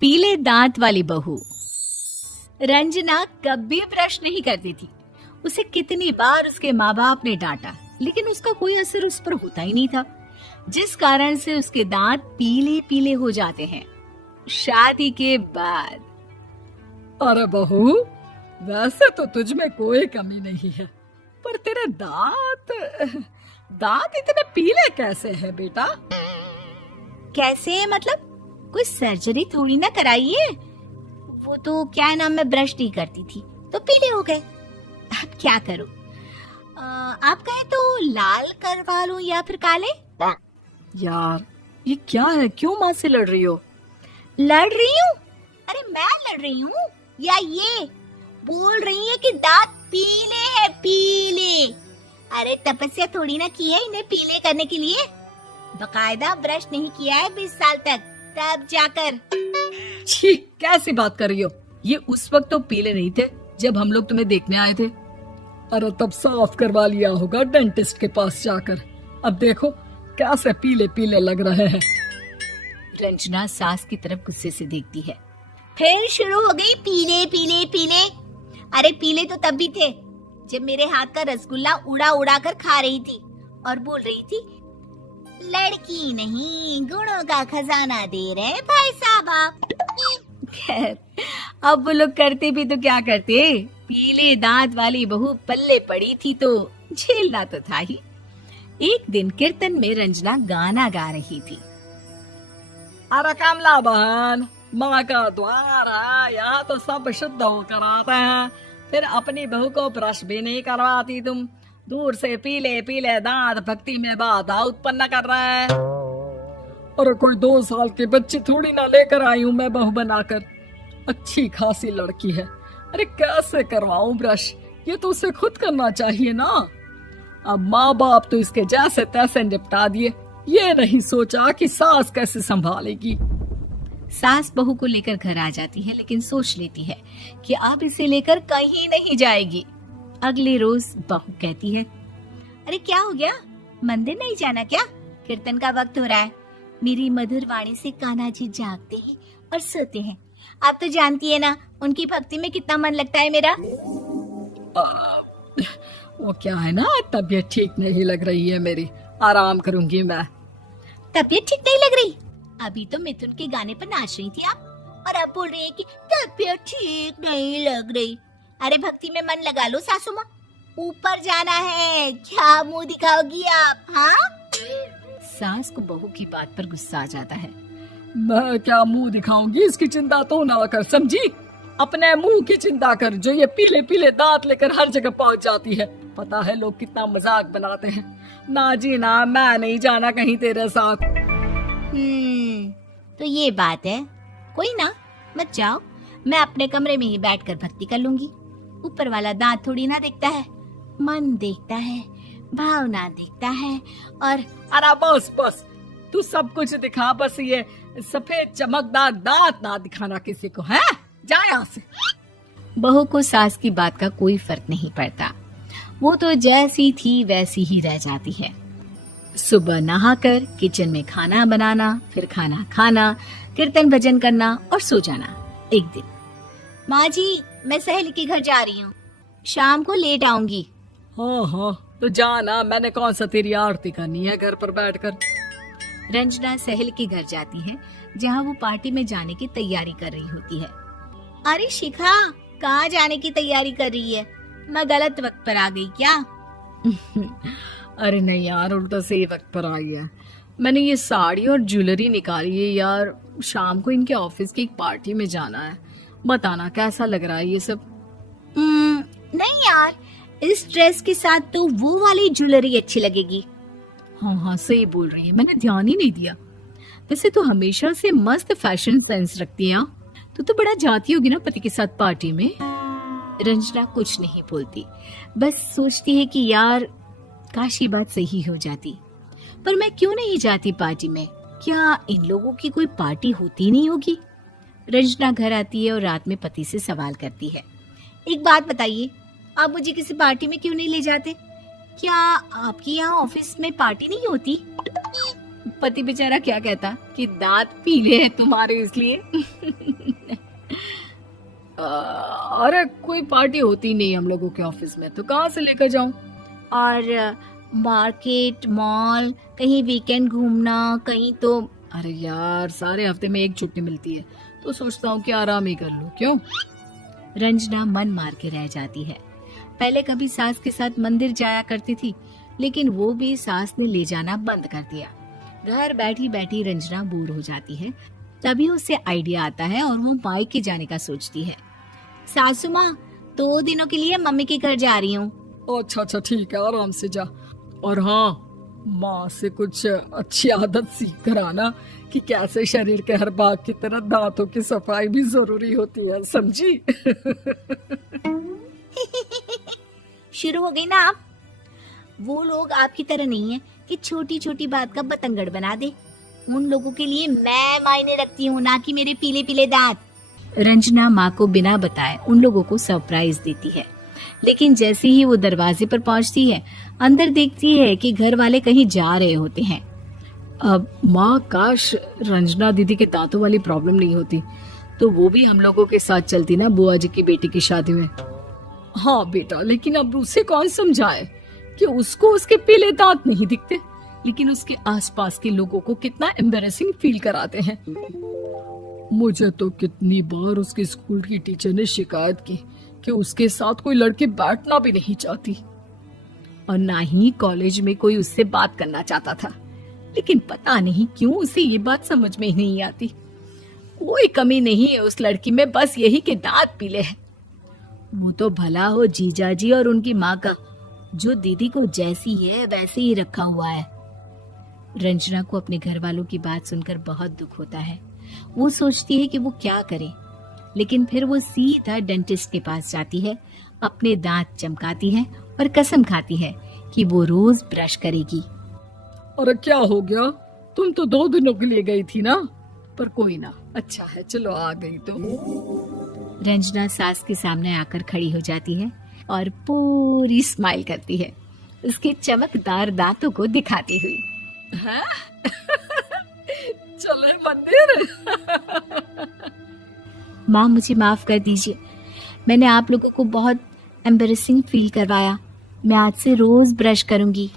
पीले दांत वाली बहू। रंजना कभी ब्रश नहीं करती थी। उसे कितनी बार उसके माँ बाप ने डांटा, लेकिन उसका कोई असर उस पर होता ही नहीं था, जिस कारण से उसके दांत पीले पीले हो जाते हैं। शादी के बाद अरे बहू, वैसे तो तुझ में कोई कमी नहीं है, पर तेरे दांत इतने पीले कैसे हैं बेटा? कैसे मतलब? कोई सर्जरी थोड़ी ना कराइए। वो तो क्या नाम, मैं ब्रश नहीं करती थी तो पीले हो गए। अब क्या करूं? आप कहें तो लाल करवा लूं या फिर काले? यार ये क्या है, क्यों माँ से लड़ रही हो? लड़ रही हूँ? अरे मैं लड़ रही हूँ या ये बोल रही है कि दांत पीले हैं, पीले। अरे तपस्या थोड़ी ना की है इन्हें पीले करने के लिए। बकायदा ब्रश नहीं किया है 20 साल तक, तब जाकर। छी, कैसी बात कर रही हो? ये उस वक्त तो पीले नहीं थे जब हम लोग तुम्हें देखने आए थे। अरे तब साफ करवा लिया होगा डेंटिस्ट के पास जाकर। अब देखो कैसे पीले पीले लग रहे हैं। रंजना सास की तरफ गुस्से से देखती है। फिर शुरू हो गई पीले पीले पीले। अरे पीले तो तब भी थे जब मेरे हाथ का रसगुल्ला उड़ा उड़ा कर खा रही थी और बोल रही थी, लड़की नहीं गुणों का खजाना दे रहे भाई साहब आप। खैर, अब वो लोग करते भी तो क्या करते, पीले दांत वाली बहू पल्ले पड़ी थी तो झेलना तो था ही। एक दिन कीर्तन में रंजना गाना गा रही थी। अरे कमला बहन, माँ का द्वार है, यहाँ तो सब शुद्ध होकर आते हैं, फिर अपनी बहू को ब्रश भी नहीं करवाती तुम। दूर से पीले पीले दांत भक्ति में बाधा उत्पन्न कर रहे हैं। अरे कोई 2 साल के बच्ची थोड़ी ना लेकर आई हूँ मैं बहू बनाकर। अच्छी खासी लड़की है, अरे कैसे करवाऊं ब्रश? ये तो उसे खुद करना चाहिए ना। अब माँ बाप तो इसके जैसे तैसे निपटा दिए, ये नहीं सोचा कि सास कैसे संभालेगी। सास बहू को लेकर घर आ जाती है, लेकिन सोच लेती है कि अब इसे लेकर कहीं नहीं जाएगी। अगले रोज बहू कहती है, अरे क्या हो गया, मंदिर नहीं जाना क्या? कीर्तन का वक्त हो रहा है। मेरी मधुर वाणी से कान्हा जी जागते हैं और सोते हैं। आप तो जानती है ना उनकी भक्ति में कितना मन लगता है मेरा। वो क्या है ना, तबीयत ठीक नहीं लग रही है मेरी, आराम करूंगी मैं। तबीयत ठीक नहीं लग रही? अभी तो मिथुन के गाने पर नाच रही थी आप, और अब बोल रही है कि तबीयत ठीक नहीं लग रही। अरे भक्ति में मन लगा लो सासू माँ, ऊपर जाना है, क्या मुंह दिखाओगी आप? हाँ? सास को बहू की बात पर गुस्सा आ जाता है। मैं क्या मुंह दिखाऊंगी, इसकी चिंता तो ना कर, समझी? अपने मुंह की चिंता कर, जो ये पीले पीले दांत लेकर हर जगह पहुंच जाती है। पता है लोग कितना मजाक बनाते हैं। ना जी ना, मैं नहीं जाना कहीं तेरे साथ। तो ये बात है। कोई ना, मत जाओ, मैं अपने कमरे में ही बैठकर भक्ति कर लूंगी। ऊपर वाला दांत थोड़ी ना देखता है, मन देखता है, भावना देखता है। और अरे बस बस, तू सब कुछ दिखा, बस ये सफेद चमकदार दांत ना दिखाना किसी को, है? जा यहाँ से। बहू को सास की बात का कोई फर्क नहीं पड़ता, वो तो जैसी थी वैसी ही रह जाती है। सुबह नहाकर किचन में खाना बनाना, फिर खाना खाना, कीर्तन भजन करना और सो जाना। एक दिन, माँ जी मैं सहेली के घर जा रही हूँ, शाम को लेट आऊंगी। हाँ हाँ तो जाना, मैंने कौन सा तेरी आरती करनी है घर पर बैठकर। रंजना सहेली के घर जाती है, जहाँ वो पार्टी में जाने की तैयारी कर रही होती है। अरे शिखा, कहाँ जाने की तैयारी कर रही है? मैं गलत वक्त पर आ गई क्या? अरे नहीं यार, उल्टा सही वक्त पर आ गया। मैंने ये साड़ी और ज्वेलरी निकाली है यार, शाम को इनके ऑफिस की एक पार्टी में जाना है। बताना कैसा लग रहा है ये सब? नहीं यार, इस ड्रेस के साथ तो वो वाली ज्वेलरी अच्छी लगेगी। हाँ हाँ सही बोल रही है, मैंने ध्यान ही नहीं दिया। वैसे तो हमेशा से मस्त फैशन सेंस रखती है। तो बड़ा जाती होगी ना पति के साथ पार्टी में। रंजना कुछ नहीं बोलती, बस सोचती है कि यार काश ये बात सही हो जाती, पर मैं क्यों नहीं जाती पार्टी में? क्या इन लोगों की कोई पार्टी होती नहीं होगी? रंजना घर आती है और रात में पति से सवाल करती है, एक बात बताइए, आप मुझे किसी पार्टी में क्यों नहीं ले जाते? क्या आपके यहाँ ऑफिस में पार्टी नहीं होती? पति बेचारा क्या कहता कि दांत पीले हैं तुम्हारे इसलिए। अरे कोई पार्टी होती नहीं हम लोगों के ऑफिस में, तो कहाँ से लेकर जाऊं? और मार्केट, मॉल, कहीं वीकेंड घूमना, कहीं तो। अरे यार, सारे हफ्ते में एक छुट्टी मिलती है, तो सोचता हूँ कि आराम ही कर लूं। क्यों? रंजना मन मार के रह जाती है। पहले कभी सास के साथ मंदिर जाया करती थी, लेकिन वो भी सास ने ले जाना बंद कर दिया। घर बैठी बैठी रंजना बोर हो जाती है। तभी उसे आइडिया आता है और वो मायके जाने का सोचती है। सासू माँ, 2 दिनों के लिए मम्मी के घर जा रही हूँ। अच्छा अच्छा, ठीक है, आराम से जा। और हाँ, माँ से कुछ अच्छी आदत सीख कर आना कि कैसे शरीर के हर भाग की तरह दांतों की सफाई भी जरूरी होती है, समझी? शुरू हो गई ना आप। वो लोग आपकी तरह नहीं है कि छोटी छोटी बात का बतंगड़ बना दे। उन लोगों के लिए मैं मायने रखती हूँ, ना कि मेरे पीले पीले दांत। रंजना माँ को बिना बताए उन लोगों को सरप्राइज देती है, लेकिन जैसे ही वो दरवाजे पर पहुंचती है, अंदर देखती है कि घर वाले कहीं जा रहे होते हैं। अब माँ, काश रंजना दीदी के दांतों वाली प्रॉब्लम नहीं होती, तो वो भी हम लोगों के साथ चलती ना बुआ जी की बेटी की शादी में। हाँ बेटा, लेकिन अब उसे कौन समझाए कि उसको उसके पीले दांत नहीं दिखते, लेकिन उसके आसपास के लोगों को कितना एम्बैरेसिंग फील कराते हैं। मुझे तो कितनी बार उसके स्कूल की टीचर ने शिकायत की कि उसके साथ कोई लड़की बैठना भी नहीं चाहती, और ना ही कॉलेज में कोई उससे बात करना चाहता था। लेकिन पता नहीं क्यों उसे ये बात समझ में ही नहीं आती। कोई कमी नहीं है उस लड़की में, बस यही कि दांत पीले हैं। वो तो भला हो जीजा जी और उनकी माँ का, जो दीदी को जैसी है वैसे ही रखा हुआ है। रंजना को अपने घर वालों की बात सुनकर बहुत दुख होता है। वो सोचती है कि वो क्या करे, लेकिन फिर वो सीधा डेंटिस्ट के पास जाती है, अपने दांत चमकाती है और कसम खाती है कि वो रोज ब्रश करेगी। अरे क्या हो गया? तुम तो 2 दिनों के लिए गई थी ना, पर कोई ना, अच्छा है, चलो आ गई तो। रंजना सास के सामने आकर खड़ी हो जाती है और पूरी स्माइल करती है, उसके चमकदार दांतों को दिखाती हुई। हैं? चले मंदिर? माँ, मुझे माफ कर दीजिए, मैंने आप लोगों को बहुत एम्बैरेसिंग फील करवाया। मैं आज से रोज ब्रश करूंगी।